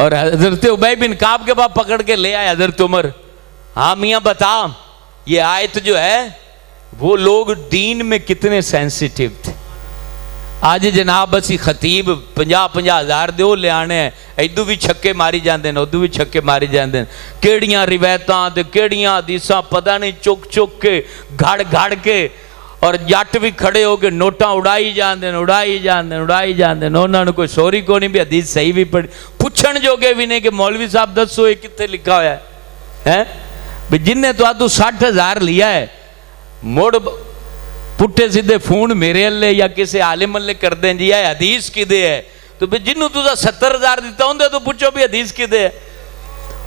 اور حضرت ابی بن کعب کے پاس پکڑ کے لے آئے حضرت عمر. ہاں میاں بتا یہ آیت جو ہے وہ لوگ دین میں کتنے سینسیٹیو تھے. آج جناب اسی خطیب 50-50 ہزار دے وہ لے آنے ہیں, ادو بھی چھکے ماری جاندے ہیں ادو بھی چھکے ماری جاندے ہیں. کیڑیاں روایتاں تے کیڑیاں حدیثاں پتہ نہیں چک چک کے گھڑ گھڑ کے, اور جٹ بھی کھڑے ہو کے نوٹاں اڑائی جاندے ہیں اڑائی جاندے ہیں اڑائی جاندے ہیں. انہوں نے کوئی سوری کو نہیں بھی حدیث صحیح بھی پڑھی, پوچھن جو گے بھی نہیں کہ مولوی صاحب دسو یہ کتے لکھا ہوا ہے جن نے تو آدھو 60,000 لیا ہے موڑ پٹھے سیدھے فون میرے اللہ یا کسی عالم اللہ کر دیں جی یہ حدیث کی دے ہے, تو جنہوں تو 70,000 دیتا ہوں دے تو پوچھو بھی حدیث کی دے ہے.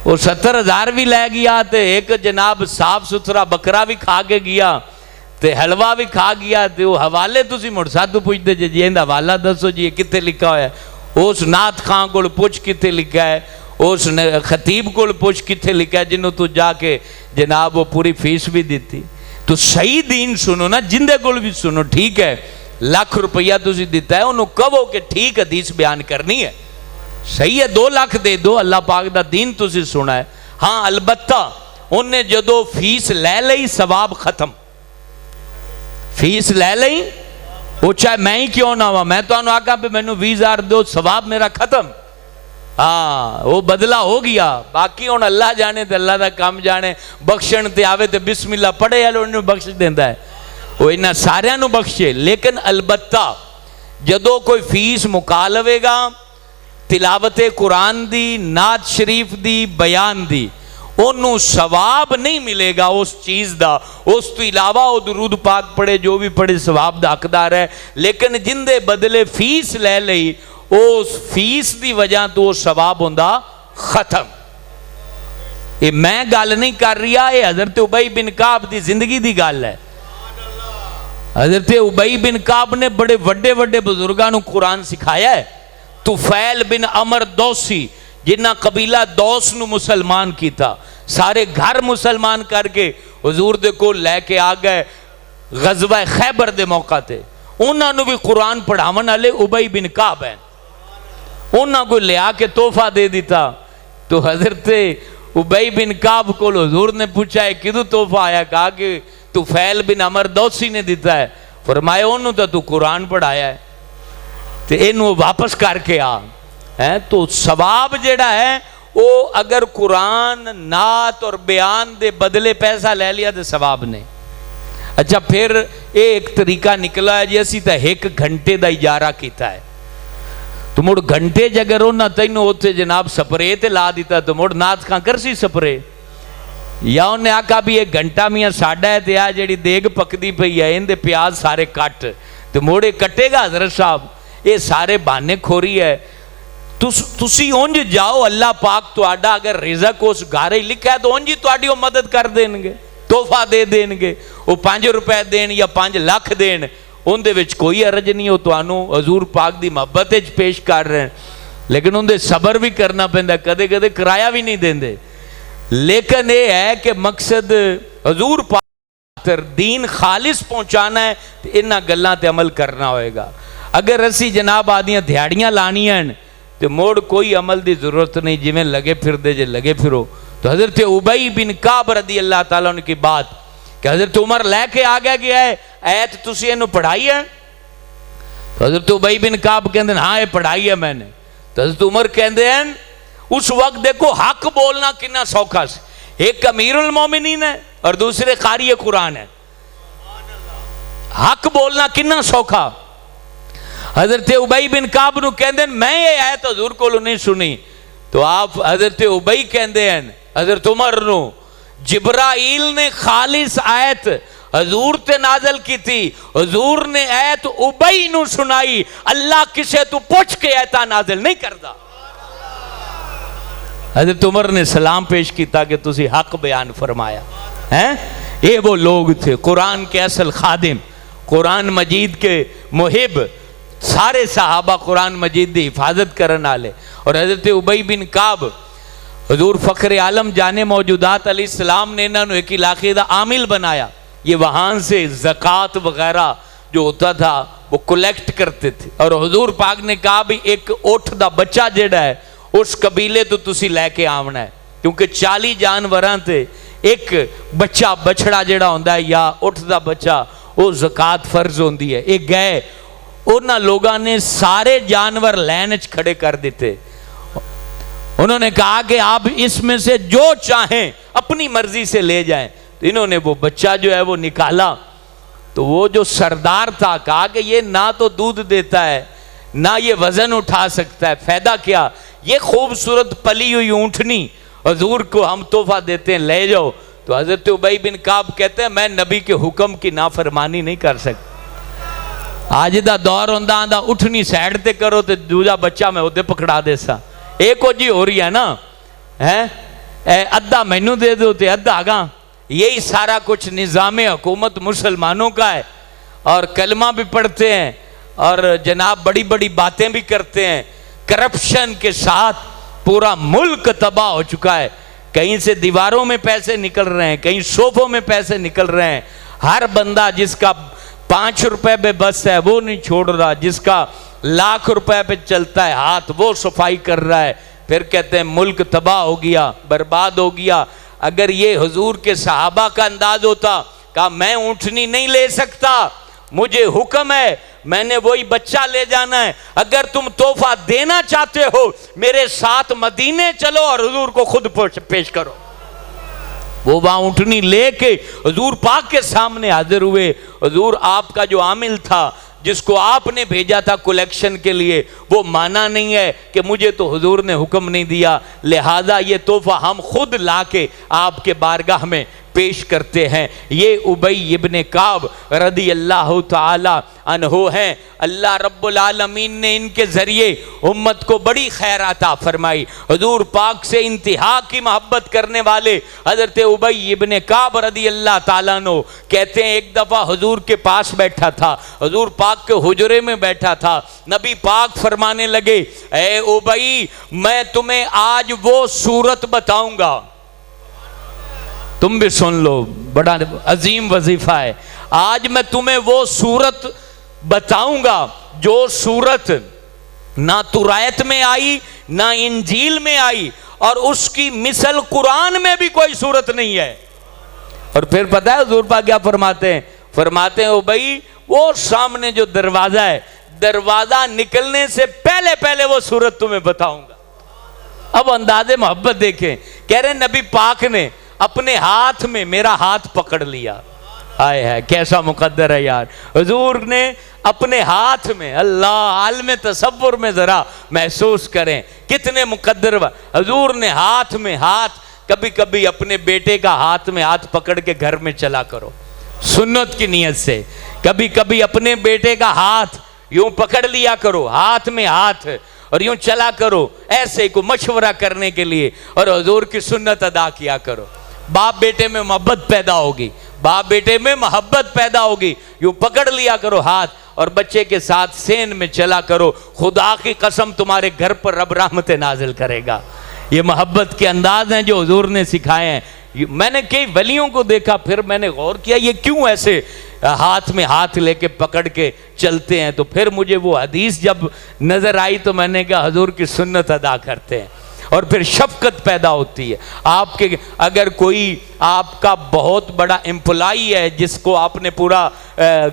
وہ 70,000 بھی لے گیا تے ایک جناب صاف ستھرا بکرا بھی کھا کے گیا تے حلوہ بھی کھا گیا تے وہ حوالے تسی مڑ ساتھ پوچھتے جی اندہ حوالہ دسو جی کتے لکھا ہوا ہے. اس نات خان کو پوچھ کتے لکھا ہے, اس خطیب کو پوچھ کتے لکھا ہے جنہوں تو جا کے جناب وہ پوری فیس بھی دیتی. تو صحیح دین سنو نا, جندے کو بھی سنو. ٹھیک ہے لاکھ روپیہ تسی دیتا ہے انہوں کہو کہ ٹھیک حدیث بیان کرنی ہے, صحیح ہے 2 لاکھ دے دو, اللہ پاک دا دین تسی سنا ہے. ہاں البتہ انہیں جدو فیس لے لئی ثواب ختم, فیس لے لئی وہ چاہے میں ہی کیوں نہ ہوا, میں تو انہوں آقا پہ میں نے 20,000 دو ثواب میرا ختم. ہاں وہ بدلہ ہو گیا, باقی ہون اللہ جانے تے اللہ دا کام جانے. بخشن تے آوے تے بسم اللہ پڑھے یا انہوں بخش دیندہ ہے, وہ انہاں سارے انہوں بخشے. لیکن البتہ جدو کوئی فیس مکالوے گا تلاوت قرآن دی, نعت شریف دی, بیان دی, انہوں ثواب نہیں ملے گا اس چیز دا. اس تو علاوہ وہ درود پاک پڑھے جو بھی پڑھے ثواب دا حقدار ہے. لیکن جن دے بدلے فیس لے لئی اس فیس دی وجہ تو وہ ثواب ہوندہ ختم. یہ میں گال نہیں کر رہا, یہ حضرت ابی بن کعب دی زندگی دی گال ہے. حضرت ابی بن کعب نے بڑے وڈے وڈے بزرگانوں قرآن سکھایا ہے. طفیل بن عمر دوسی جنہ قبیلہ دوس نو مسلمان کی تھا, سارے گھر مسلمان کر کے حضور دے کو لے کے آگئے غزوہ خیبر دے موقع تے. انہوں نے بھی قرآن پڑھاون والے ابی بن کعب ہیں, انہوں کو لے آ کے تحفہ دے دیتا. تو حضرت ابی بن کعب کو حضور نے پوچھا ہے کدو تحفہ آیا, کہا کہ طفیل بن عمر دوسی نے دیتا ہے. فرمایا انہوں تو قرآن پڑھایا ہے تو انہوں واپس کر کے آ. تو ثواب جڑا ہے وہ اگر قرآن نعت اور بیان دے بدلے پیسہ لے لیا تو ثواب نہیں. اچھا پھر ایک طریقہ نکلا ہے جی اسی تا 1 گھنٹے دا اجارہ کیتا ہے, تو مڑ گھنٹے جگر ہونا تینوں ہوتے جناب سپرے تے لا دیتا تو مڑ نات کھاں کرسی سپرے, یا انہیں آقا بھی 1 گھنٹہ میاں ساڑھا ہے تے آ جڑی دیگ پک دی پئی ہے ان دے پیاز سارے کٹ تو موڑے کٹے گا حضرت صاحب. یہ سارے بانے کھوری ہے. تسی اونج جاؤ, اللہ پاک تو آڈا اگر رزق اس گھارے لکھا ہے تو اونجی تو آڈی وہ مدد کر دیں گے, تحفہ دے دیں گے. وہ 5 روپے دین یا 5 لاکھ دین ان دے وچ کوئی عرض نہیں ہو, تو آنو حضور پاک دی محبت پیش کر رہے ہیں. لیکن ان دے صبر بھی کرنا پہندا, کدے کدے کرایہ بھی نہیں دیں دے. لیکن یہ ہے کہ مقصد حضور پاک دین خالص پہنچانا ہے تو انہاں گلاں تے عمل کرنا ہوئے گا. اگر اسی جناب آدیاں دھیاڑیاں لانی ہیں تو موڑ کوئی عمل دی ضرورت نہیں, جی میں لگے پھر دے جے لگے پھرو. تو حضرت ابی بن کعب رضی اللہ تعالیٰ عنہ کی بات کہ حضرت عمر لے کے آگیا گیا ہے ایت تسی انہوں پڑھائی ہے, تو حضرت ابی بن کعب کہندے ہیں ہاں یہ پڑھائی ہے میں نے. تو حضرت عمر کہندے ہیں اس وقت دیکھو حق بولنا کنا سوکھا سے, ایک امیر المومنین ہے اور دوسرے قاری قرآن ہے, حق بولنا کنا سوکھا. حضرت ابی بن کعب نو کہندے ہیں میں یہ آیت حضور کو نہیں سنی, تو آپ حضرت ابی کہندے ہیں حضرت عمر نو جبرائیل نے خالص آیت حضور تے نازل کی تھی, حضور نے آیت ابی نو سنائی, اللہ کسے تو پوچھ کے آیتہ نازل نہیں کردا. حضرت عمر نے سلام پیش کیتا کہ تسی حق بیان فرمایا. یہ وہ لوگ تھے قرآن کے اصل خادم, قرآن مجید کے محب, سارے صحابہ قرآن مجید دی حفاظت کرن آلے. اور حضرت ابی بن کعب حضور فخر عالم جانے موجودات علیہ السلام نے انہوں نے ایک علاقے دا عامل بنایا, یہ وہاں سے زکوٰۃ وغیرہ جو ہوتا تھا وہ کلیکٹ کرتے تھے. اور حضور پاک نے کہا بھی ایک اٹھ دا بچہ جڑا ہے اس قبیلے تو تسی لے کے آونا ہے، کیونکہ 40 جانوراں تے ایک بچہ بچڑا جڑا ہوندا ہے یا اٹھ دا بچہ وہ زکات فرض ہوندی ہے۔ ایک گئے انہاں لوگاں نے سارے جانور لینچ کھڑے کر دیتے، انہوں نے کہا کہ آپ اس میں سے جو چاہیں اپنی مرضی سے لے جائیں۔ تو انہوں نے وہ بچہ جو ہے وہ نکالا، تو وہ جو سردار تھا کہا کہ یہ نہ تو دودھ دیتا ہے نہ یہ وزن اٹھا سکتا ہے، فائدہ کیا؟ یہ خوبصورت پلی ہوئی اونٹنی حضور کو ہم تحفہ دیتے ہیں، لے جاؤ۔ تو حضرت ابی بن کعب کہتے ہیں میں نبی کے حکم کی نافرمانی نہیں کر سکتا۔ آج دا دور ہوندہ آندہ اٹھنی سیڈ تے کرو تے دوجا بچہ میں ادھے پکڑا دے سا، ایک ہو جی ہو رہی ہے نا، ادھا مینوں دے دو تے ادھا آگاں۔ یہی سارا کچھ نظام حکومت مسلمانوں کا ہے، اور کلمہ بھی پڑھتے ہیں اور جناب بڑی بڑی باتیں بھی کرتے ہیں۔ کرپشن کے ساتھ پورا ملک تباہ ہو چکا ہے، کہیں سے دیواروں میں پیسے نکل رہے ہیں، کہیں صوفوں میں پیسے نکل رہے ہیں۔ ہر بندہ جس کا 5 روپے پہ بس ہے وہ نہیں چھوڑ رہا، جس کا لاکھ روپے پہ چلتا ہے ہاتھ وہ صفائی کر رہا ہے۔ پھر کہتے ہیں ملک تباہ ہو گیا، برباد ہو گیا۔ اگر یہ حضور کے صحابہ کا انداز ہوتا، کہا میں اونٹنی نہیں لے سکتا، مجھے حکم ہے میں نے وہی بچہ لے جانا ہے، اگر تم تحفہ دینا چاہتے ہو میرے ساتھ مدینے چلو اور حضور کو خود پیش کرو۔ وہ وہاں اونٹنی لے کے حضور پاک کے سامنے حاضر ہوئے۔ حضور آپ کا جو عامل تھا جس کو آپ نے بھیجا تھا کلیکشن کے لیے، وہ مانا نہیں ہے کہ مجھے تو حضور نے حکم نہیں دیا، لہذا یہ تحفہ ہم خود لا کے آپ کے بارگاہ میں پیش کرتے ہیں۔ یہ ابی ابن کعب رضی اللہ تعالی عنہ ہیں۔ اللہ رب العالمین نے ان کے ذریعے امت کو بڑی خیر عطا فرمائی۔ حضور پاک سے انتہا کی محبت کرنے والے حضرت ابی ابن کعب رضی اللہ تعالیٰ عنہ کہتے ہیں ایک دفعہ حضور کے پاس بیٹھا تھا، حضور پاک کے حجرے میں بیٹھا تھا، نبی پاک فرمانے لگے اے ابی میں تمہیں آج وہ صورت بتاؤں گا، تم بھی سن لو، بڑا عظیم وظیفہ ہے۔ آج میں تمہیں وہ صورت بتاؤں گا جو صورت نہ تورات میں آئی نہ انجیل میں آئی، اور اس کی مثل قرآن میں بھی کوئی صورت نہیں ہے۔ اور پھر پتہ ہے حضور پاک کیا فرماتے ہیں؟ فرماتے ہیں او بھائی وہ سامنے جو دروازہ ہے، دروازہ نکلنے سے پہلے پہلے وہ صورت تمہیں بتاؤں گا۔ اب انداز محبت دیکھیں، کہہ رہے نبی پاک نے اپنے ہاتھ میں میرا ہاتھ پکڑ لیا، آئے ہے کیسا مقدر ہے یار۔ حضور نے اپنے ہاتھ میں، اللہ عالم تصور میں ذرا محسوس کریں کتنے مقدر، حضور نے ہاتھ میں ہاتھ، کبھی کبھی اپنے بیٹے کا ہاتھ میں ہاتھ پکڑ کے گھر میں چلا کرو سنت کی نیت سے، کبھی کبھی اپنے بیٹے کا ہاتھ یوں پکڑ لیا کرو، ہاتھ میں ہاتھ، اور یوں چلا کرو ایسے کو مشورہ کرنے کے لیے، اور حضور کی سنت ادا کیا کرو۔ باپ بیٹے میں محبت پیدا ہوگی، باپ بیٹے میں محبت پیدا ہوگی، یوں پکڑ لیا کرو ہاتھ اور بچے کے ساتھ سین میں چلا کرو، خدا کی قسم تمہارے گھر پر رب رحمتیں نازل کرے گا۔ یہ محبت کے انداز ہیں جو حضور نے سکھائے ہیں۔ میں نے کئی ولیوں کو دیکھا، پھر میں نے غور کیا یہ کیوں ایسے ہاتھ میں ہاتھ لے کے پکڑ کے چلتے ہیں، تو پھر مجھے وہ حدیث جب نظر آئی تو میں نے کہا حضور کی سنت ادا کرتے ہیں، اور پھر شفقت پیدا ہوتی ہے۔ آپ کے اگر کوئی آپ کا بہت بڑا امپلائی ہے جس کو آپ نے پورا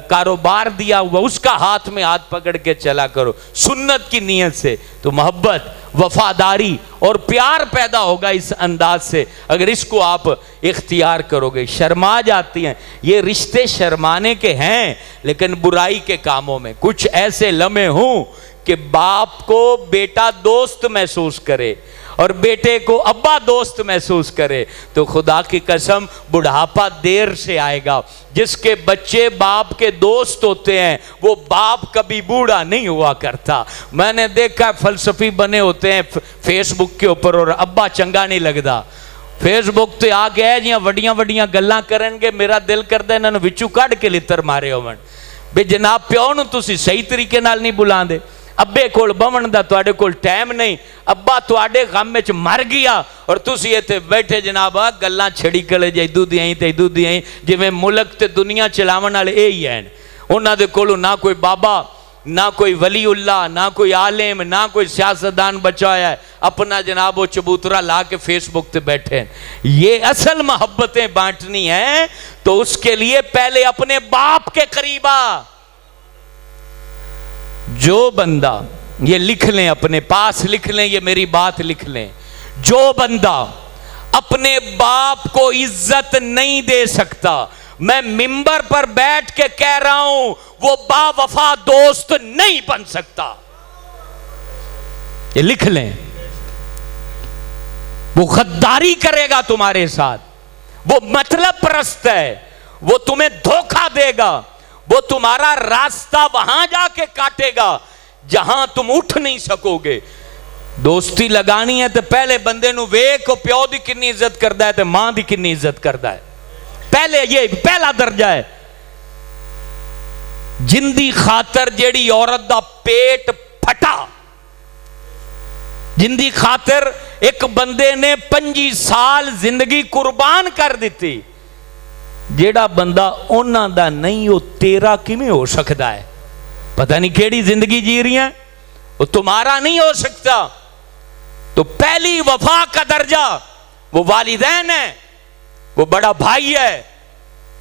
کاروبار دیا ہوا، اس کا ہاتھ میں ہاتھ پکڑ کے چلا کرو سنت کی نیت سے، تو محبت، وفاداری اور پیار پیدا ہوگا اس انداز سے اگر اس کو آپ اختیار کرو گے۔ شرما جاتی ہیں، یہ رشتے شرمانے کے ہیں، لیکن برائی کے کاموں میں کچھ ایسے لمحے ہوں کہ باپ کو بیٹا دوست محسوس کرے اور بیٹے کو ابا دوست محسوس کرے، تو خدا کی قسم بڑھاپا دیر سے آئے گا۔ جس کے بچے باپ کے دوست ہوتے ہیں وہ باپ کبھی بوڑھا نہیں ہوا کرتا۔ میں نے دیکھا فلسفی بنے ہوتے ہیں فیس بک کے اوپر اور ابا چنگا نہیں لگتا، فیس بک تے آ کے جیاں وڈیاں وڈیاں گلاں کرن گے، میرا دل کردا انہاں نوں وچوں کڈ کے لتر مارے ہون بے جناب پیو نوں تسی صحیح طریقے نال نہیں بلاندے، ابے کول بمن دا تواڈے کول ٹائم نہیں، ابا تواڈے غم وچ مر گیا اور تسی ایتھے بیٹھے جناب گلاں چھڑی کلے جے ادو دیاں تے ادو دیاں، جویں ملک تے دنیا چلاون والے اے ہی ہیں، انہاں دے کولوں نہ کوئی بابا نہ کوئی ولی اللہ، نہ کوئی عالم، نہ کوئی سیاستدان بچا ہے، اپنا جناب وہ چبوترا لا کے فیس بک تے بیٹھے ہیں۔ یہ اصل محبتیں بانٹنی ہیں تو اس کے لیے پہلے اپنے باپ کے قریب آ۔ جو بندہ، یہ لکھ لیں، اپنے پاس لکھ لیں، یہ میری بات لکھ لیں، جو بندہ اپنے باپ کو عزت نہیں دے سکتا، میں منبر پر بیٹھ کے کہہ رہا ہوں، وہ با وفا دوست نہیں بن سکتا۔ یہ لکھ لیں۔ وہ غداری کرے گا تمہارے ساتھ، وہ مطلب پرست ہے، وہ تمہیں دھوکہ دے گا، وہ تمہارا راستہ وہاں جا کے کاٹے گا جہاں تم اٹھ نہیں سکو گے۔ دوستی لگانی ہے تو پہلے بندے نو ویکھو پیو دی کنی عزت کردا ہے تے ماں دی کنی عزت کردا ہے۔ پہلے یہ پہلا درجہ ہے۔ جن دی خاطر جیڑی عورت دا پیٹ پھٹا، جن دی خاطر ایک بندے نے 25 سال زندگی قربان کر دیتی، جیڑا بندہ انہاں دا نہیں وہ تیرا کیویں ہو سکتا ہے؟ پتہ نہیں کیڑی زندگی جی رہی ہیں، وہ تمہارا نہیں ہو سکتا۔ تو پہلی وفا کا درجہ وہ والدین ہیں، وہ بڑا بھائی ہے،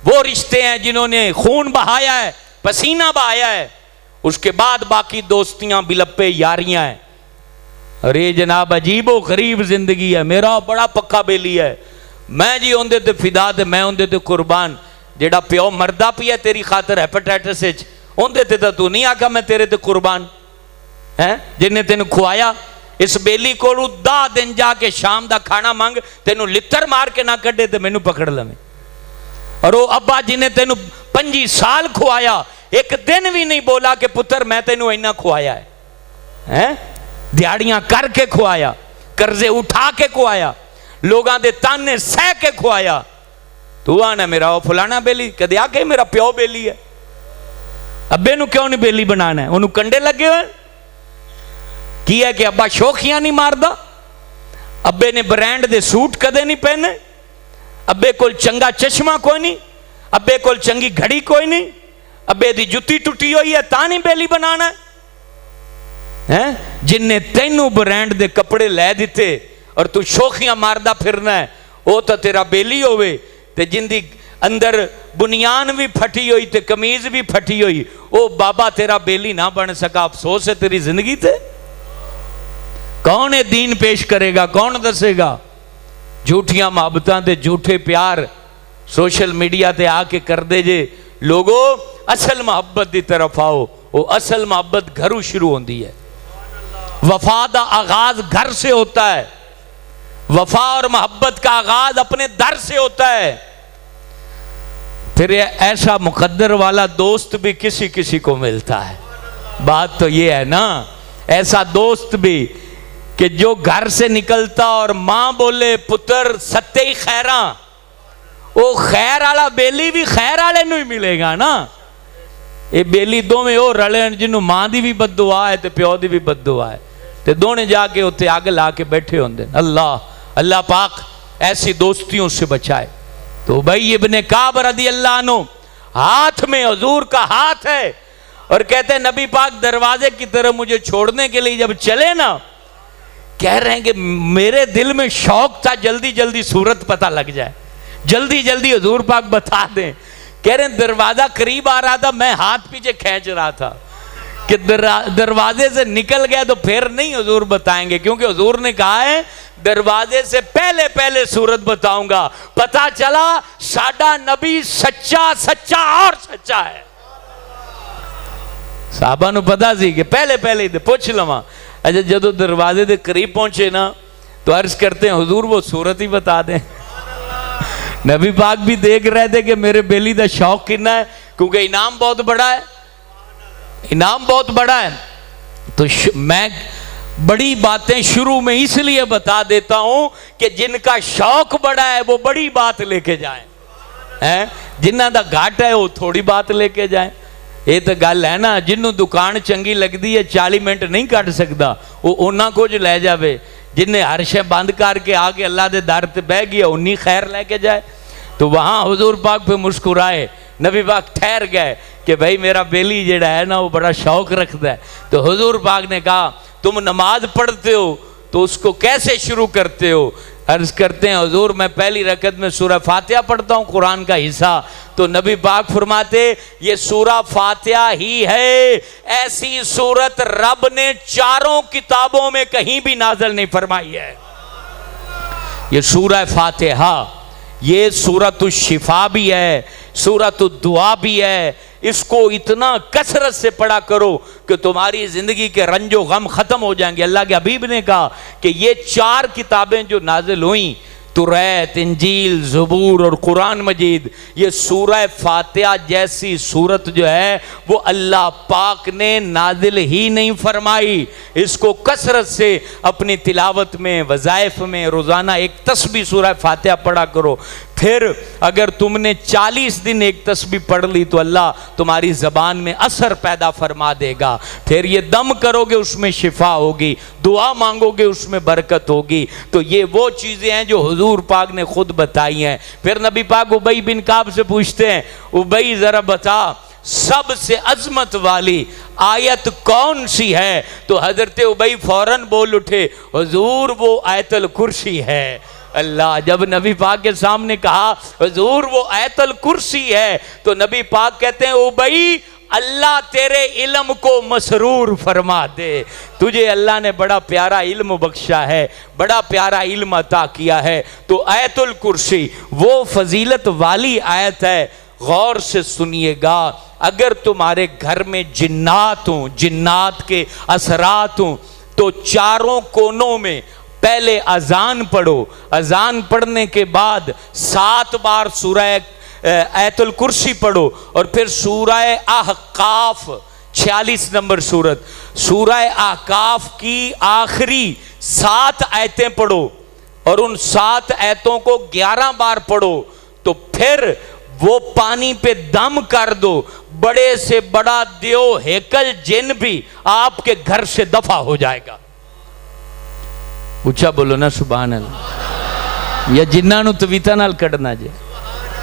وہ رشتے ہیں جنہوں نے خون بہایا ہے، پسینہ بہایا ہے۔ اس کے بعد باقی دوستیاں بلپے یاریاں ہیں۔ ارے جناب عجیب و غریب زندگی ہے۔ میرا بڑا پکا بیلی ہے، میں جی اندے تے فدا تے میں اندے تے قربان۔ جیڑا پیو مردہ پیا تیری خاطر ہیپیٹائٹس وچ، اندے تے تو نہیں آکا میں تیرے تے قربان ہے، جنہیں تینوں کھوایا۔ اس بیلی کو 10 دن جا کے شام دا کھانا مانگ، تینوں لتر مار کے نہ کڈے تے مینوں پکڑ لمیں۔ اور وہ ابا جنہیں تینوں 25 سال کھوایا، ایک دن بھی نہیں بولا کہ پتر میں تینوں اینا کھوایا ہے، دیاڑیاں کر کے کھوایا، قرضے اٹھا کے کھوایا، لوگاں دے تانے سہ کے کھوایا۔ تو آنا میرا وہ فلانا بیلی، کدے آ کے میرا پیو بیلی ہے، ابے نو کیوں نہیں بیلی بنانا ہے؟ انہوں کنڈے لگے ہوئے کی ہے کہ ابا شوخیاں نہیں ماردا، ابے نے برینڈ دے سوٹ کدے نہیں پہنے، ابے کول چنگا چشمہ کوئی نہیں، ابے کول چنگی گھڑی کوئی نہیں، ابے دی جتی ٹوٹی ہوئی ہے تا نہیں بیلی بنانا ہے۔ جن نے تینوں برینڈ دے کپڑے لے دیتے اور تو شوخیاں ماردہ پھرنا ہے، وہ تو تیرا بیلی ہوئے۔ تے جن دی اندر بنیان بھی پھٹی ہوئی تے کمیز بھی پھٹی ہوئی، وہ بابا تیرا بیلی نہ بن سکا، افسوس ہے تیری زندگی تے۔ کون ہے دین پیش کرے گا؟ کون دسے گا؟ جھوٹیاں محبتاں تے جھوٹے پیار سوشل میڈیا تے آ کے کر دے جے۔ لوگوں اصل محبت دی طرف آؤ، وہ اصل محبت گھروں شروع ہوندی ہے۔ وفا دا آغاز گھر سے ہوتا ہے، وفا اور محبت کا آغاز اپنے در سے ہوتا ہے۔ پھر ایسا مقدر والا دوست بھی کسی کسی کو ملتا ہے۔ بات تو یہ ہے نا، ایسا دوست بھی کہ جو گھر سے نکلتا اور ماں بولے پتر ستے ہی خیراں، وہ خیر آلا بیلی بھی خیر آلے نہیں ملے گا نا۔ یہ بیلی دو میں وہ رلے ہیں جنہوں ماں دی بھی بد دعا ہے تے پیو دی بھی بد دعا ہے، تے دونے جا کے ہوتے آگ لا کے بیٹھے ہوندے۔ اللہ پاک ایسی دوستیوں سے بچائے۔ تو بھائی ابن کعب رضی اللہ عنہ ہاتھ میں حضور کا ہاتھ ہے اور کہتے ہیں نبی پاک دروازے کی طرف مجھے چھوڑنے کے لیے جب چلے نا، کہہ رہے ہیں کہ میرے دل میں شوق تھا جلدی جلدی صورت پتہ لگ جائے، جلدی جلدی حضور پاک بتا دیں۔ کہہ رہے ہیں دروازہ قریب آ رہا تھا، میں ہاتھ پیچھے کھینچ رہا تھا کہ دروازے سے نکل گیا تو پھر نہیں حضور بتائیں گے، کیونکہ حضور نے کہا ہے دروازے سے پہلے صورت بتاؤں گا۔ پتہ چلا ساڈا نبی سچا اور سچا ہے۔ صحابہ نو پتا سی کہ پہلے ہی پوچھ لواں۔ اچھا جدو دروازے دے قریب پہنچے نا تو عرض کرتے ہیں حضور وہ صورت ہی بتا دیں۔ نبی پاک بھی دیکھ رہے تھے کہ میرے بیلی دا شوق کتنا ہے، کیونکہ انعام بہت بڑا ہے، انعام بہت بڑا ہے۔ تو میں بڑی باتیں شروع میں اس لیے بتا دیتا ہوں کہ جن کا شوق بڑا ہے وہ بڑی بات لے کے جائیں، جنہ دا گھاٹ ہے وہ تھوڑی بات لے کے جائیں۔ یہ تو گل ہے نا، جنہوں دکان چنگی لگ دی ہے 40 منٹ نہیں کٹ سکتا، وہ انہاں کچھ لے جاوے۔ جنہیں ہر شے بند کر کے آگے اللہ دے در تے بہ گیا انہی خیر لے کے جائے۔ تو وہاں حضور پاک پہ مسکرائے نبی پاک ٹھہر گئے کہ بھائی میرا بیلی جڑا ہے نا وہ بڑا شوق رکھتا ہے. تو حضور پاک نے کہا تم نماز پڑھتے ہو تو اس کو کیسے شروع کرتے ہو؟ عرض کرتے ہیں حضور میں پہلی رکعت میں سورہ فاتحہ پڑھتا ہوں قرآن کا حصہ. تو نبی پاک فرماتے یہ سورہ فاتحہ ہی ہے، ایسی سورت رب نے چاروں کتابوں میں کہیں بھی نازل نہیں فرمائی ہے. یہ سورہ فاتحہ یہ سورۃ الشفا بھی ہے، سورۃ الدعا بھی ہے. اس کو اتنا کثرت سے پڑھا کرو کہ تمہاری زندگی کے رنج و غم ختم ہو جائیں گے. اللہ کے حبیب نے کہا کہ یہ 4 کتابیں جو نازل ہوئیں، توریت، انجیل، زبور اور قرآن مجید، یہ سورہ فاتحہ جیسی سورت جو ہے وہ اللہ پاک نے نازل ہی نہیں فرمائی. اس کو کثرت سے اپنی تلاوت میں، وظائف میں روزانہ ایک تسبیح سورہ فاتحہ پڑھا کرو. پھر اگر تم نے 40 دن ایک تسبیح پڑھ لی تو اللہ تمہاری زبان میں اثر پیدا فرما دے گا. پھر یہ دم کرو گے اس میں شفا ہوگی، دعا مانگو گے اس میں برکت ہوگی. تو یہ وہ چیزیں ہیں جو حضور پاک نے خود بتائی ہیں. پھر نبی پاک ابی بن کعب سے پوچھتے ہیں ابی ذرا بتا سب سے عظمت والی آیت کون سی ہے؟ تو حضرت ابی فوراً بول اٹھے حضور وہ آیت الکرسی ہے. اللہ جب نبی پاک کے سامنے کہا حضور وہ آیت الکرسی ہے تو نبی پاک کہتے ہیں ابی اللہ تیرے علم کو مسرور فرما دے. تجھے اللہ نے بڑا پیارا علم بخشا ہے، بڑا پیارا علم عطا کیا ہے. تو آیت الکرسی وہ فضیلت والی آیت ہے. غور سے سنیے گا، اگر تمہارے گھر میں جنات ہوں، جنات کے اثرات ہوں، تو چاروں کونوں میں پہلے اذان پڑھو. اذان پڑھنے کے بعد 7 بار سورہ آیت الکرسی پڑھو اور پھر سورہ احقاف 46 نمبر سورت، سورہ احقاف کی آخری 7 آیتیں پڑھو اور ان 7 آیتوں کو 11 بار پڑھو. تو پھر وہ پانی پہ دم کر دو، بڑے سے بڑا دیو ہیکل جن بھی آپ کے گھر سے دفع ہو جائے گا. اچھا بولو نا سبحان اللہ. یا جنہاں نو تویتہ نال کڑنا جے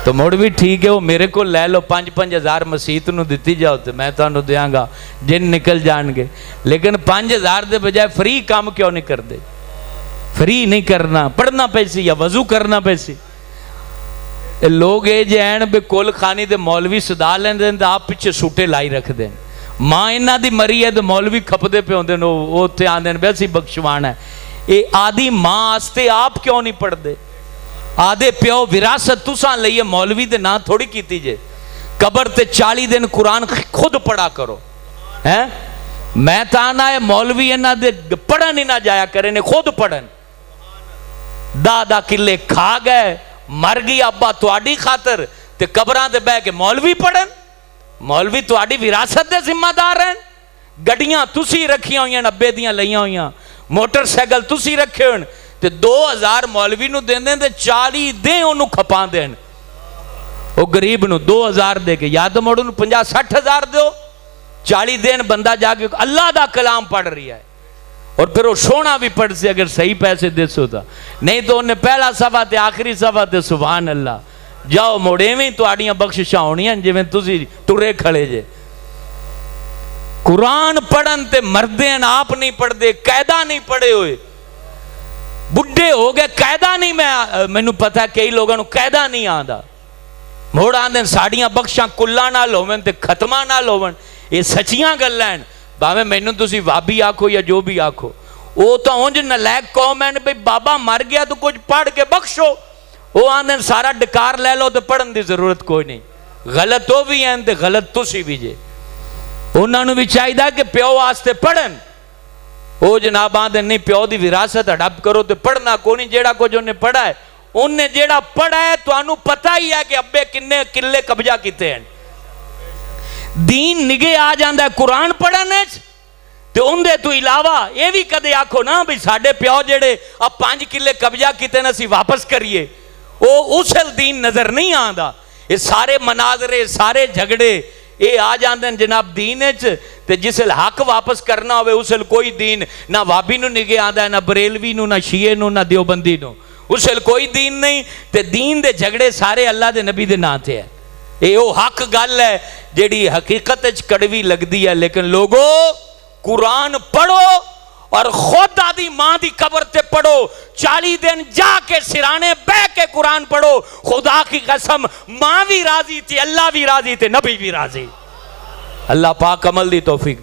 تو موڑ بھی ٹھیک ہے وہ میرے کو لے لو 5-5 ہزار مسیحت نو دیتی جاؤ تو میں تو انہوں دیاں گا جن نکل جان گے. لیکن 5 ہزار دے بجائے فری کام کیوں نہیں کر دے؟ فری نہیں کرنا، پڑھنا پیسی یا وضو کرنا پیسی. لوگ اے جین بے کول خانی دے مولوی صدا لین دیں تو آپ پیچھے سوٹے لائی رکھ دیں. ماں انہاں دی مری ہے تو مولوی کھپ دے پہ ہوں دیں وہ تے آن دیں بیسی بخشوان ہے. اے آدھی ماں آستے آپ کیوں نہیں پڑھ دے؟ آدھے پیو وراثت تساں لئیے مولوی دے نہ تھوڑی کی تیجے. قبر تے 40 دن قرآن خود پڑھا کرو. میں تانا ہے مولوی انہاں دے پڑھن ہی نہ جایا کریں نے خود پڑھن. دادا کلے کھا گئے مر گئی ابا تواڈی خاطر تے قبران دے بے کے مولوی پڑھن. مولوی تواڈی وراثت دے ذمہ دار ہیں. گڑیاں تسی رکھیاں ہوئیاں نبے دیاں لئیاں ہوئیاں، موٹر سائیکل تسی رکھے ہوئے تے 2000 مولوی نو دیں دیں تے 40 دیں انہوں کھپان دیں. وہ غریب نو 2000 دے کے یا تو موڑو نو 50-60 ہزار دیو. 40 دن بندہ جا کے اللہ دا کلام پڑھ رہی ہے اور پھر وہ سونا بھی پڑھ سے اگر صحیح پیسے دے سو تھا. نہیں تو انہیں پہلا صفحہ تے آخری صفحہ تے سبحان اللہ. جاؤ موڑے میں تو آڑیاں بخششاں ہونی ہیں جو میں تسی ٹرے کھڑے جے. قرآن پڑھن تے مردین آپ نہیں پڑھ دے، قیدہ نہیں پڑھے ہوئے، بڑھے ہو گئے قیدہ نہیں. میں نو پتہ ہے کئی لوگوں قیدہ نہیں آندا. موڑ آندیں ساڑیاں بخشاں کلہ نہ لوون تے ختمہ نہ لوون. یہ سچیاں گلیں باویں میں نو تسی وابی آکھو یا جو بھی آکھو. وہ تو ہونج نلیک قوم ہے بھئی بابا مر گیا تو کچھ پڑھ کے بخشو. وہ آندیں سارا ڈکار لے لو تو پڑھن دی ضرورت کوئی نہیں. غلط ہو بھی ہیں تے غلط تسی بھی جے. انہوں نے بھی چاہیے کہ پیو آستے پڑھن. وہ جناب آندھے نہیں پیو دی وراثت اڈاپ کرو تو پڑھنا کو نہیں. جیڑا کو جو نے پڑھا ہے انہیں جیڑا پڑھا ہے تو انہوں پتہ ہی ہے کہ ابے کنے کلے قبضہ کیتے ہیں. دین نگے آ جاندہ ہے قرآن پڑھنے تو ان دے تو علاوہ یہ بھی کدے آکھو نا بھی ساڑھے پیو جیڑے اب 5 کلے قبضہ کیتے نا سی واپس کریے. وہ اسل دین نظر نہیں آندہ. یہ سارے مناظرے سارے جھگڑے یہ آ جاندے ہیں جناب دین تے جسل حق واپس کرنا ہوئے اسل کوئی دین نہ وابی نو نگے آندہ ہے، نہ بریلوی نو، نہ شیعہ نو، نہ دیوبندی نو. اسل کوئی دین نہیں. تے دین دے جھگڑے سارے اللہ دے نبی دے نہ تھے ہیں. یہ وہ حق گل ہے جیڑی حقیقت وچ کڑوی لگدی ہے، لیکن لوگو قرآن پڑھو اور خود آدھی ماں دی قبر تے پڑھو، 40 دن جا کے سرانے بہ کے قرآن پڑھو، خدا کی قسم ماں بھی راضی تھی، اللہ بھی راضی تھے، نبی بھی راضی۔ اللہ پاک عمل دی توفیق